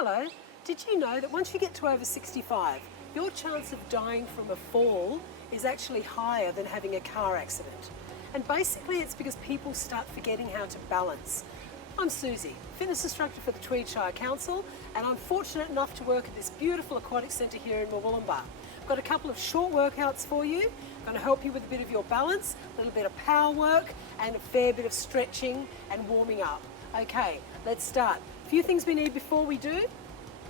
Hello. Did you know that once you get to over 65, your chance of dying from a fall is actually higher than having a car accident? And basically it's because people start forgetting how to balance. I'm Susie, fitness instructor for the Tweed Shire Council, and I'm fortunate enough to work at this beautiful aquatic centre here in Murwillumbah. I've got a couple of short workouts for you, going to help you with a bit of your balance, a little bit of power work, and a fair bit of stretching and warming up. Okay, let's start. A few things we need before we do.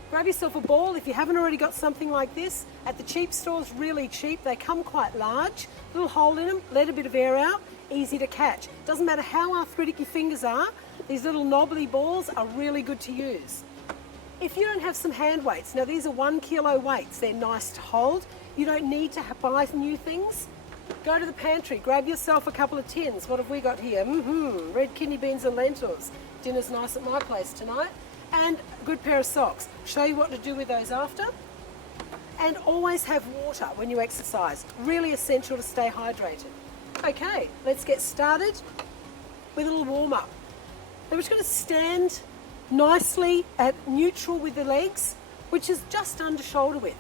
Grab yourself a ball if you haven't already got something like this. At the cheap stores, really cheap, they come quite large, little hole in them, let a bit of air out, easy to catch. Doesn't matter how arthritic your fingers are, these little knobbly balls are really good to use. If you don't have some hand weights, now these are 1 kilo weights, they're nice to hold. You don't need to buy new things. Go to the pantry, grab yourself a couple of tins. What have we got here? Red kidney beans and lentils. Dinner's nice at my place tonight. And a good pair of socks. Show you what to do with those after. And always have water when you exercise. Really essential to stay hydrated. Okay, let's get started with a little warm up. Then we're just going to stand nicely at neutral with the legs, which is just under shoulder width.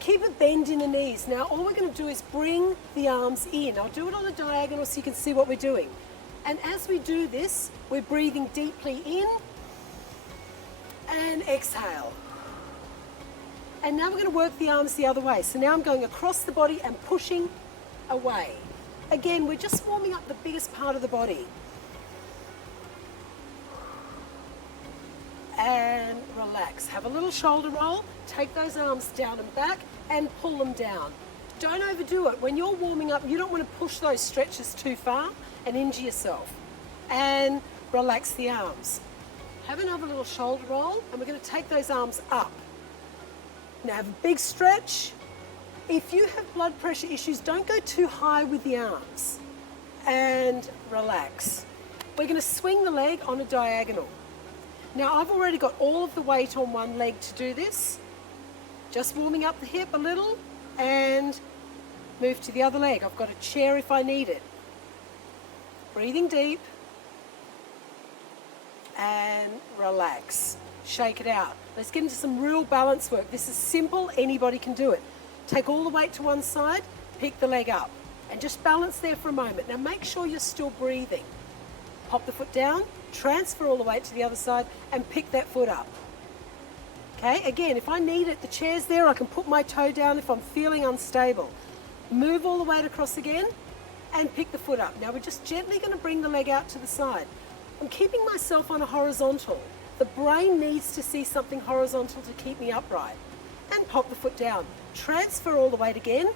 Keep a bend in the knees. Now all we're going to do is bring the arms in. I'll do it on a diagonal so you can see what we're doing. And as we do this, we're breathing deeply in and exhale. And now we're going to work the arms the other way. So now I'm going across the body and pushing away. Again, we're just warming up the biggest part of the body. And relax. Have a little shoulder roll. Take those arms down and back and pull them down. Don't overdo it. When you're warming up, you don't want to push those stretches too far and into yourself. And relax the arms. Have another little shoulder roll, and we're going to take those arms up. Now have a big stretch. If you have blood pressure issues, don't go too high with the arms. And relax. We're going to swing the leg on a diagonal. Now I've already got all of the weight on one leg to do this. Just warming up the hip a little and move to the other leg. I've got a chair if I need it. Breathing deep and relax. Shake it out. Let's get into some real balance work. This is simple, anybody can do it. Take all the weight to one side, pick the leg up and just balance there for a moment. Now make sure you're still breathing. Pop the foot down, transfer all the weight to the other side and pick that foot up. Okay, again, if I need it, the chair's there, I can put my toe down if I'm feeling unstable. Move all the weight across again and pick the foot up. Now we're just gently going to bring the leg out to the side. I'm keeping myself on a horizontal. The brain needs to see something horizontal to keep me upright. And pop the foot down. Transfer all the weight again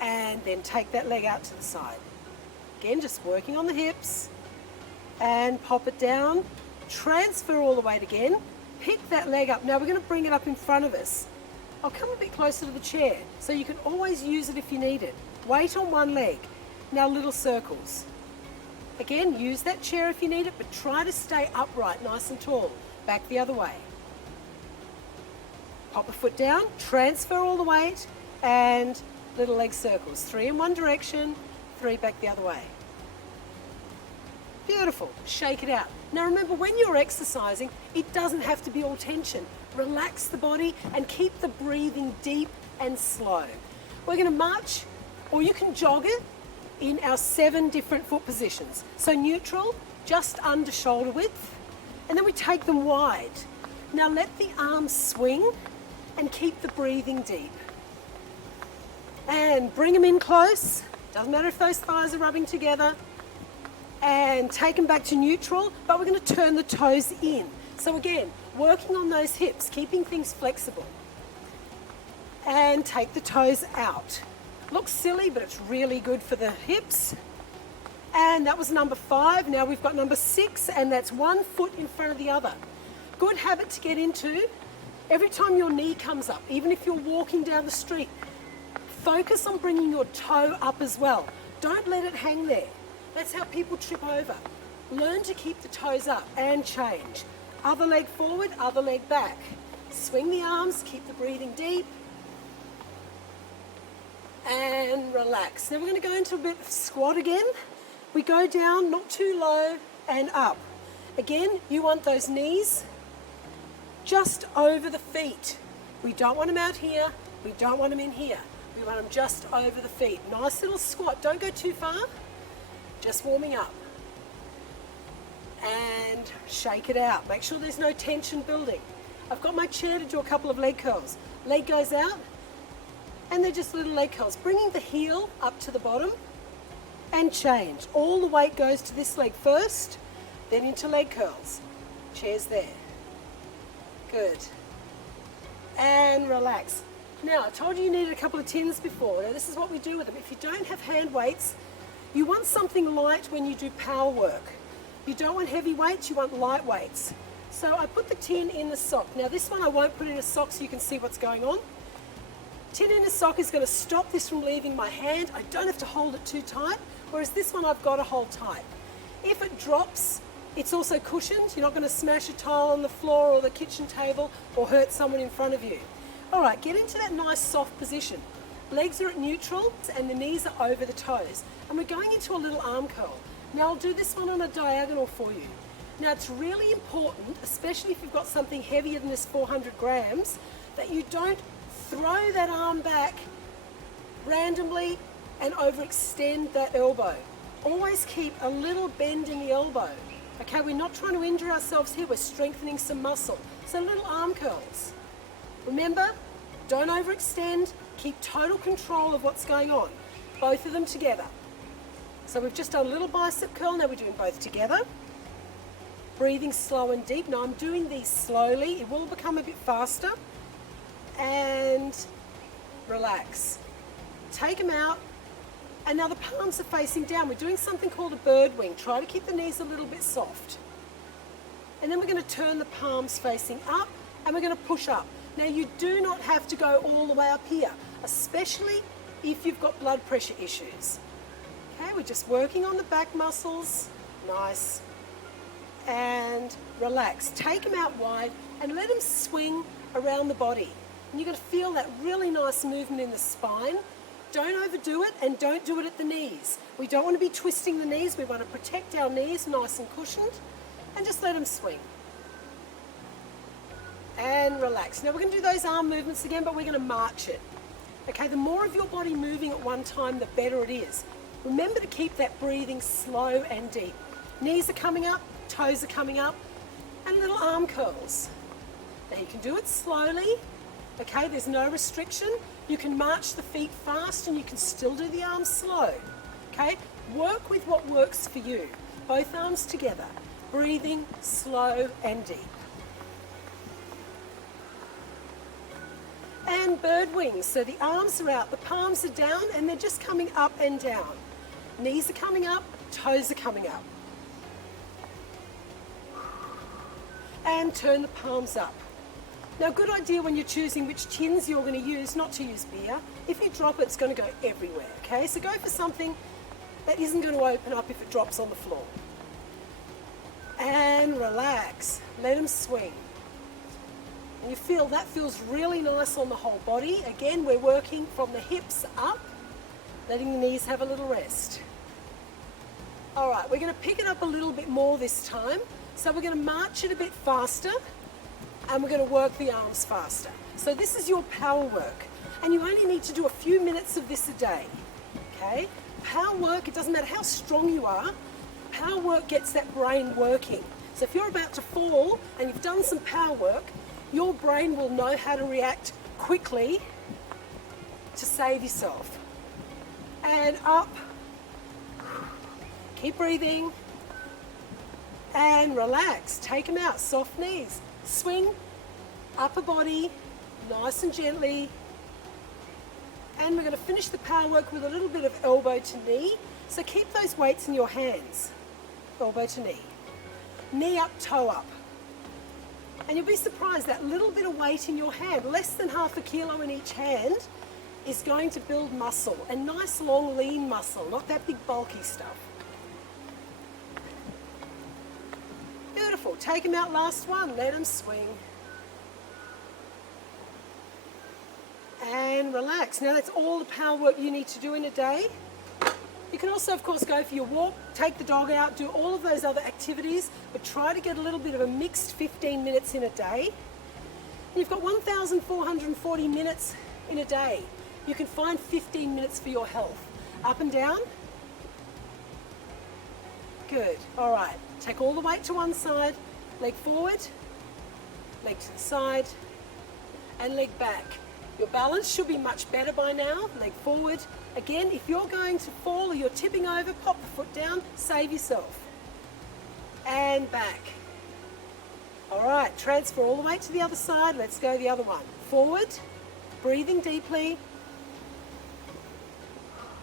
and then take that leg out to the side. Again, just working on the hips. And pop it down, transfer all the weight again, pick that leg up. Now we're going to bring it up in front of us. I'll come a bit closer to the chair so you can always use it if you need it. Weight on one leg. Now little circles. Again, use that chair if you need it, but try to stay upright, nice and tall. Back the other way. Pop a foot down, transfer all the weight, and little leg circles. 3 in one direction, 3 back the other way. Beautiful. Shake it out. Now remember, when you're exercising, it doesn't have to be all tension. Relax the body and keep the breathing deep and slow. We're going to march, or you can jog it, in our 7 different foot positions. So neutral, just under shoulder width, and then we take them wide. Now let the arms swing and keep the breathing deep. And bring them in close. Doesn't matter if those thighs are rubbing together. And take them back to neutral, but we're going to turn the toes in. So again, working on those hips, keeping things flexible. And take the toes out. Looks silly, but it's really good for the hips. And that was number 5. Now we've got number 6, and that's 1 foot in front of the other. Good habit to get into. Every time your knee comes up, even if you're walking down the street, focus on bringing your toe up as well. Don't let it hang there. That's how people trip over. Learn to keep the toes up and change. Other leg forward, other leg back. Swing the arms, keep the breathing deep. And relax. Now we're going to go into a bit of squat again. We go down, not too low, and up. Again, you want those knees just over the feet. We don't want them out here, we don't want them in here. We want them just over the feet. Nice little squat, don't go too far, just warming up. And shake it out. Make sure there's no tension building. I've got my chair to do a couple of leg curls. Leg goes out, and they're just little leg curls. Bringing the heel up to the bottom, and change. All the weight goes to this leg first, then into leg curls. Chair's there. Good. And relax. Now, I told you you needed a couple of tins before. Now, this is what we do with them. If you don't have hand weights, you want something light when you do power work. You don't want heavy weights, you want light weights. So I put the tin in the sock. Now, this one I won't put in a sock so you can see what's going on. Tin in a sock is going to stop this from leaving my hand. I don't have to hold it too tight, whereas this one I've got to hold tight. If it drops, it's also cushioned. You're not going to smash a tile on the floor or the kitchen table or hurt someone in front of you. All right, get into that nice soft position. Legs are at neutral and the knees are over the toes. And we're going into a little arm curl. Now I'll do this one on a diagonal for you. Now it's really important, especially if you've got something heavier than this 400 grams, that you don't throw that arm back randomly and overextend that elbow. Always keep a little bend in the elbow. Okay, we're not trying to injure ourselves here, we're strengthening some muscle. So little arm curls. Remember, don't overextend, keep total control of what's going on. Both of them together. So we've just done a little bicep curl, now we're doing both together. Breathing slow and deep. Now I'm doing these slowly, it will become a bit faster. And relax. Take them out. And now the palms are facing down. We're doing something called a bird wing. Try to keep the knees a little bit soft. And then we're going to turn the palms facing up and we're going to push up. Now you do not have to go all the way up here, especially if you've got blood pressure issues. Okay, we're just working on the back muscles. Nice. And relax. Take them out wide and let them swing around the body. And you're going to feel that really nice movement in the spine. Don't overdo it and don't do it at the knees. We don't want to be twisting the knees. We want to protect our knees nice and cushioned and just let them swing. And relax. Now we're going to do those arm movements again, but we're going to march it. Okay, the more of your body moving at one time, the better it is. Remember to keep that breathing slow and deep. Knees are coming up, toes are coming up, and little arm curls. Now you can do it slowly. Okay, there's no restriction. You can march the feet fast and you can still do the arms slow. Okay, work with what works for you. Both arms together, breathing slow and deep. And bird wings, so the arms are out, the palms are down and they're just coming up and down. Knees are coming up, toes are coming up. And turn the palms up. Now, good idea when you're choosing which tins you're going to use, not to use beer. If you drop it, it's going to go everywhere, okay? So go for something that isn't going to open up if it drops on the floor. And relax, let them swing. And you feel that feels really nice on the whole body. Again, we're working from the hips up, letting the knees have a little rest. All right, we're going to pick it up a little bit more this time. So we're going to march it a bit faster and we're going to work the arms faster. So this is your power work. And you only need to do a few minutes of this a day, okay? Power work, it doesn't matter how strong you are, power work gets that brain working. So if you're about to fall and you've done some power work, your brain will know how to react quickly to save yourself. And up. Keep breathing. And relax. Take them out. Soft knees. Swing. Upper body. Nice and gently. And we're going to finish the power work with a little bit of elbow to knee. So keep those weights in your hands. Elbow to knee. Knee up, toe up. And you'll be surprised that little bit of weight in your hand, less than half a kilo in each hand, is going to build muscle. And nice, long, lean muscle, not that big, bulky stuff. Beautiful. Take them out, last one. Let them swing. And relax. Now that's all the power work you need to do in a day. You can also, of course, go for your walk, take the dog out, do all of those other activities, but try to get a little bit of a mixed 15 minutes in a day. And you've got 1,440 minutes in a day. You can find 15 minutes for your health. Up and down. Good. All right. Take all the weight to one side, leg forward, leg to the side, and leg back. Your balance should be much better by now. Leg forward. Again, if you're going to fall or you're tipping over, pop the foot down, save yourself. And back. All right, transfer all the way to the other side. Let's go the other one. Forward, breathing deeply.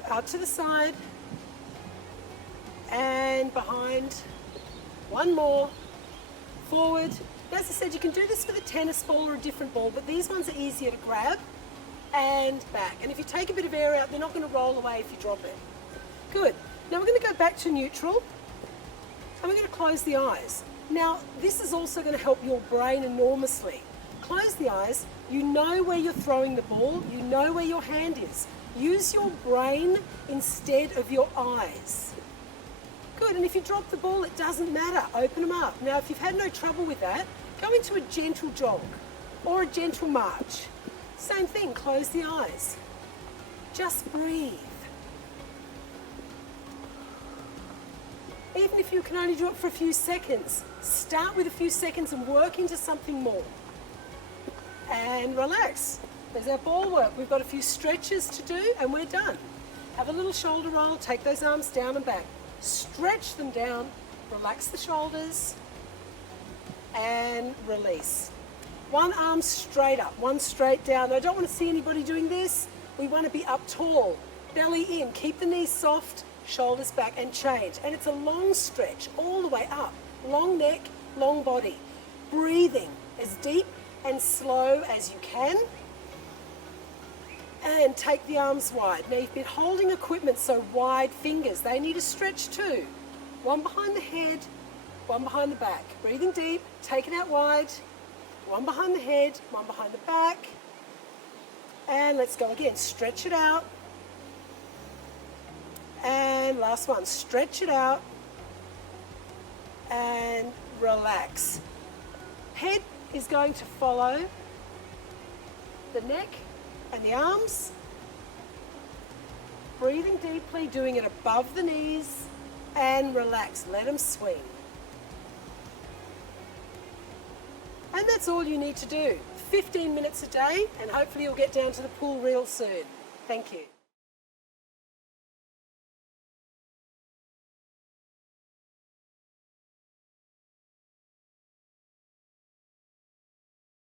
Out to the side. And behind. One more. Forward. As I said, you can do this with a tennis ball or a different ball, but these ones are easier to grab. And back. And if you take a bit of air out, they're not going to roll away if you drop it. Good. Now we're going to go back to neutral. And we're going to close the eyes. Now, this is also going to help your brain enormously. Close the eyes. You know where you're throwing the ball. You know where your hand is. Use your brain instead of your eyes. Good, and if you drop the ball, it doesn't matter. Open them up. Now, if you've had no trouble with that, go into a gentle jog or a gentle march. Same thing, close the eyes. Just breathe. Even if you can only do it for a few seconds, start with a few seconds and work into something more. And relax. There's our ball work. We've got a few stretches to do and we're done. Have a little shoulder roll, take those arms down and back. Stretch them down, relax the shoulders, and release. One arm straight up, one straight down. I don't want to see anybody doing this. We want to be up tall, belly in, keep the knees soft, shoulders back, and change. And it's a long stretch all the way up. Long neck, long body. Breathing as deep and slow as you can. And take the arms wide. Now you've been holding equipment, so wide fingers. They need a stretch too. One behind the head, one behind the back. Breathing deep, take it out wide. One behind the head, one behind the back. And let's go again. Stretch it out. And last one. Stretch it out. And relax. Head is going to follow the neck and the arms. Breathing deeply, doing it above the knees, and relax. Let them swing. And that's all you need to do. 15 minutes a day, and hopefully you'll get down to the pool real soon. Thank you.